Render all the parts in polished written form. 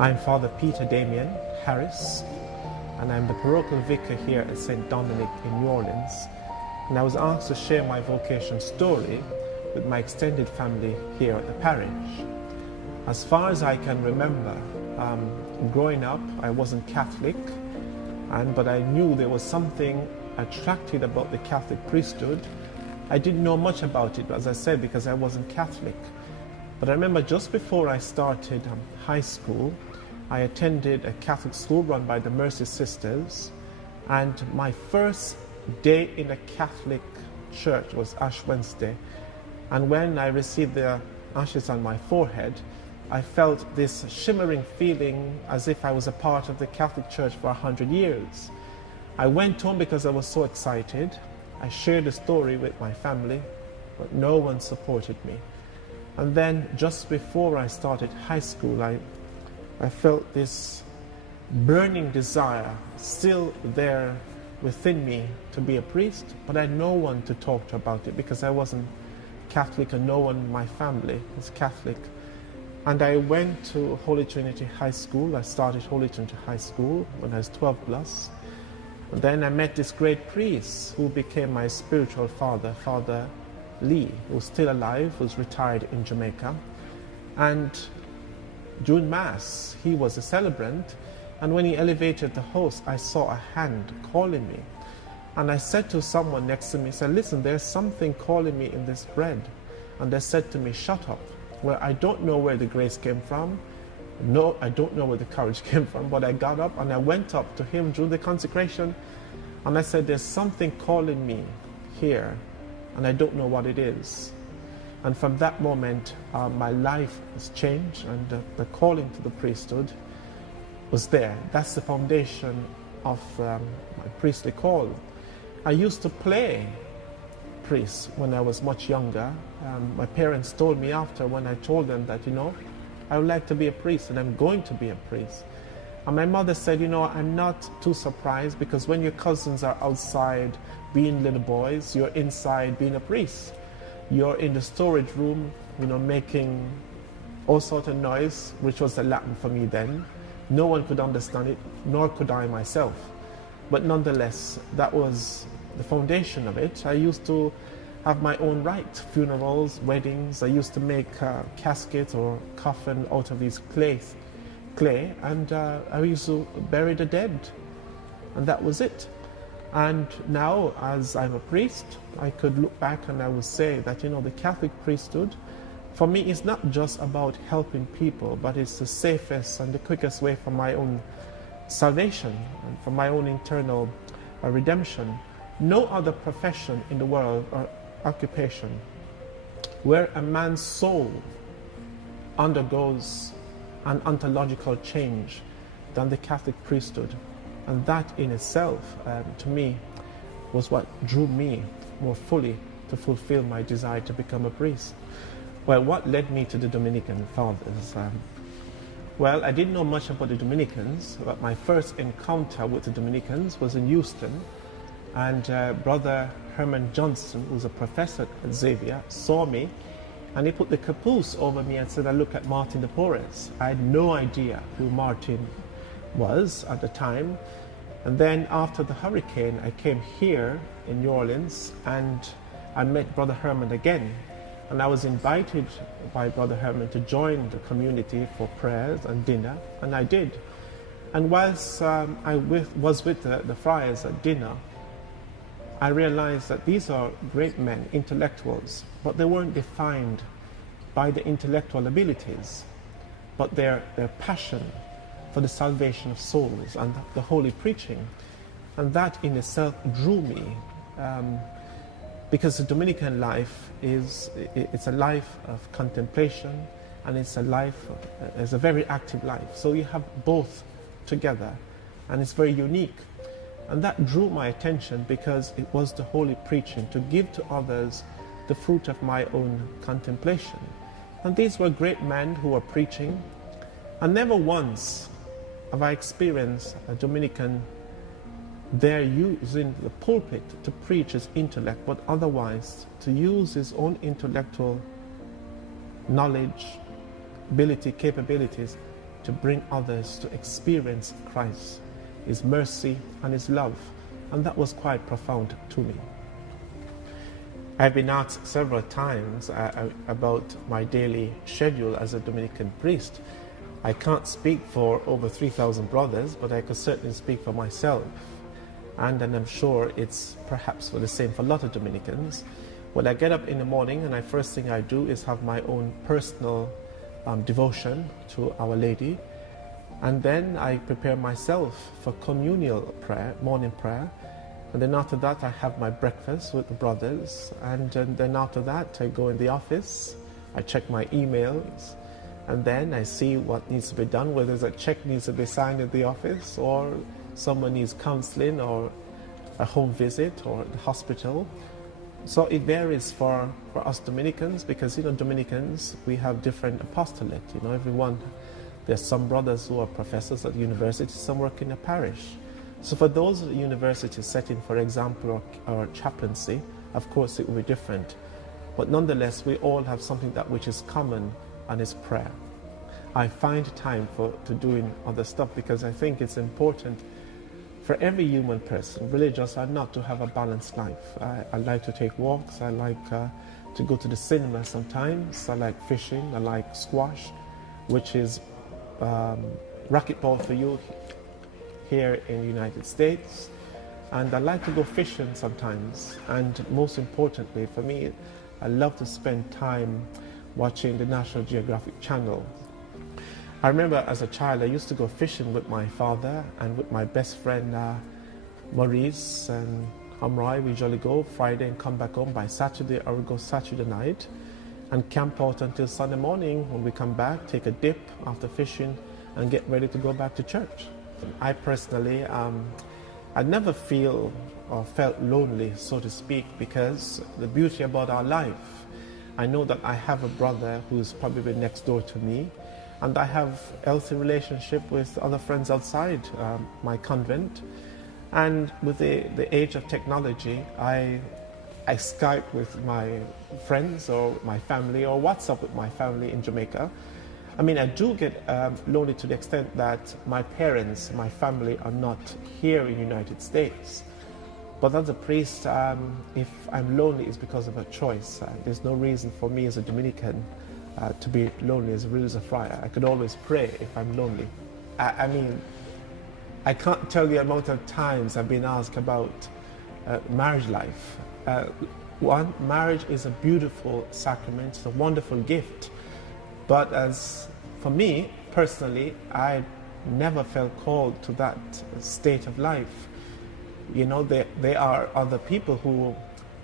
I'm Father Peter Damian Harris, and I'm the parochial vicar here at St. Dominic in New Orleans. And I was asked to share my vocation story with my extended family here at the parish. As far as I can remember, growing up, I wasn't Catholic, but I knew there was something attractive about the Catholic priesthood. I didn't know much about it, as I said, because I wasn't Catholic. But I remember just before I started high school, I attended a Catholic school run by the Mercy Sisters, and my first day in a Catholic church was Ash Wednesday. And when I received the ashes on my forehead, I felt this shimmering feeling as if I was a part of the Catholic Church for 100 years. I went home because I was so excited. I shared the story with my family, but no one supported me. And then just before I started high school, I felt this burning desire still there within me to be a priest, but I had no one to talk to about it because I wasn't Catholic and no one in my family was Catholic. And I went to Holy Trinity High School. I started Holy Trinity High School when I was 12 plus. And then I met this great priest who became my spiritual father, Father Lee, who's still alive, who's retired in Jamaica. And during Mass, he was a celebrant, and when he elevated the host, I saw a hand calling me. And I said to someone next to me, I said, listen, there's something calling me in this bread. And they said to me, shut up. Well, I don't know where the grace came from. No, I don't know where the courage came from, but I got up and I went up to him during the consecration, and I said, there's something calling me here, and I don't know what it is. And from that moment, my life was changed, and the calling to the priesthood was there. That's the foundation of my priestly call. I used to play priest when I was much younger. My parents told me after, when I told them that, I would like to be a priest and I'm going to be a priest. And my mother said, I'm not too surprised, because when your cousins are outside being little boys, you're inside being a priest. You're in the storage room, making all sorts of noise, which was the Latin for me then. No one could understand it, nor could I myself. But nonetheless, that was the foundation of it. I used to have my own rite, funerals, weddings. I used to make caskets or coffin out of these clay, and I used to bury the dead, and that was it. And now, as I'm a priest, I could look back and I would say that, the Catholic priesthood, for me, is not just about helping people, but it's the safest and the quickest way for my own salvation and for my own internal redemption. No other profession in the world or occupation where a man's soul undergoes an ontological change than the Catholic priesthood. And that in itself, to me, was what drew me more fully to fulfill my desire to become a priest. Well, what led me to the Dominican Fathers? Well, I didn't know much about the Dominicans, but my first encounter with the Dominicans was in Houston. And Brother Herman Johnson, who's a professor at Xavier, saw me, and he put the caboose over me and said, I look at Martin de Porres. I had no idea who Martin was at the time. And then after the hurricane, I came here in New Orleans and I met Brother Herman again. And I was invited by Brother Herman to join the community for prayers and dinner, and I did. And whilst I was with the friars at dinner, I realized that these are great men, intellectuals, but they weren't defined by the intellectual abilities, but their passion for the salvation of souls and the holy preaching. And that in itself drew me, because the Dominican life it's a life of contemplation, and it's a very active life. So you have both together, and it's very unique. And that drew my attention because it was the holy preaching, to give to others the fruit of my own contemplation. And these were great men who were preaching, and never once have I experienced a Dominican there using the pulpit to preach his intellect, but otherwise to use his own intellectual knowledge, ability, capabilities to bring others to experience Christ, His mercy and His love. And that was quite profound to me. I've been asked several times about my daily schedule as a Dominican priest. I can't speak for over 3,000 brothers, but I could certainly speak for myself. And I'm sure it's perhaps for the same for a lot of Dominicans. When I get up in the morning, and the first thing I do is have my own personal devotion to Our Lady. And then I prepare myself for communal prayer, morning prayer. And then after that, I have my breakfast with the brothers. And then after that, I go in the office, I check my emails, and then I see what needs to be done, whether a check needs to be signed at the office, or someone needs counseling, or a home visit, or the hospital. So it varies for us Dominicans, because, Dominicans, we have different apostolate. Everyone, there's some brothers who are professors at university, some work in a parish. So for those university setting, for example, or chaplaincy, of course it will be different. But nonetheless, we all have something that which is common, and is prayer. I find time to doing other stuff, because I think it's important for every human person, religious or not, to have a balanced life. I like to take walks, I like to go to the cinema sometimes, I like fishing, I like squash, which is racquetball for you here in the United States. And I like to go fishing sometimes. And most importantly for me, I love to spend time watching the National Geographic Channel. I remember as a child I used to go fishing with my father and with my best friend Maurice and Hamrai. We usually go Friday and come back home by Saturday, or we go Saturday night and camp out until Sunday morning. When we come back, take a dip after fishing and get ready to go back to church. I personally, I never feel or felt lonely, so to speak, because the beauty about our life, I know that I have a brother who's probably next door to me, and I have a healthy relationship with other friends outside my convent. And with the age of technology, I Skype with my friends or my family, or WhatsApp with my family in Jamaica. I mean, I do get lonely to the extent that my parents, my family are not here in the United States. But as a priest, if I'm lonely, it's because of a choice. There's no reason for me as a Dominican to be lonely as a religious friar. I could always pray if I'm lonely. I mean, I can't tell you the amount of times I've been asked about marriage life. One, marriage is a beautiful sacrament, it's a wonderful gift. But as for me, personally, I never felt called to that state of life. There are other people who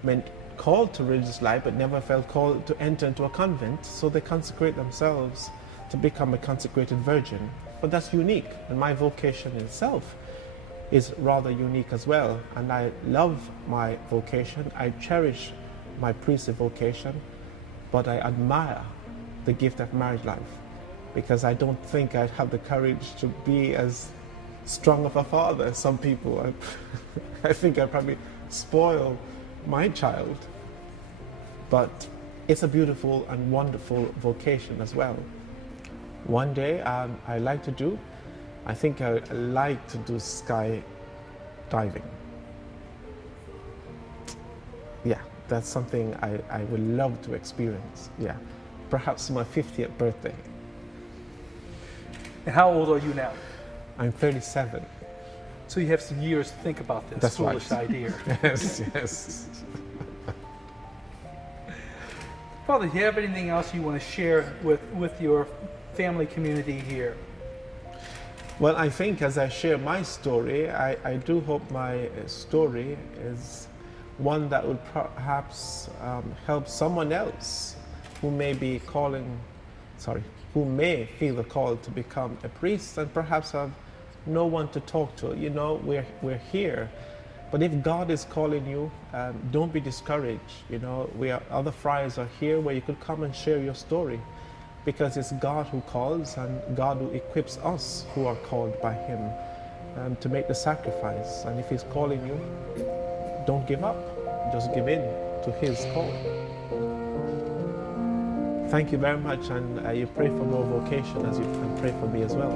meant called to religious life but never felt called to enter into a convent, so they consecrate themselves to become a consecrated virgin. But that's unique, and my vocation itself is rather unique as well. And I love my vocation, I cherish my priestly vocation, but I admire the gift of marriage life, because I don't think I'd have the courage to be as strong of a father as some people. I think I probably spoil my child. But it's a beautiful and wonderful vocation as well. One day I like to do, I think I like to do sky diving. Yeah, that's something I would love to experience. Yeah, perhaps my 50th birthday. And how old are you now? I'm 37. So you have some years to think about this That's foolish right. idea. Yes. Father, do you have anything else you want to share with your family community here? Well, I think as I share my story, I do hope my story is one that will perhaps help someone else who may be who may feel the call to become a priest and perhaps have no one to talk to. We're here. But if God is calling you, don't be discouraged. Other friars are here where you could come and share your story, because it's God who calls and God who equips us who are called by Him to make the sacrifice. And if He's calling you, don't give up. Just give in to His call. Thank you very much, and you pray for more vocation as you and pray for me as well.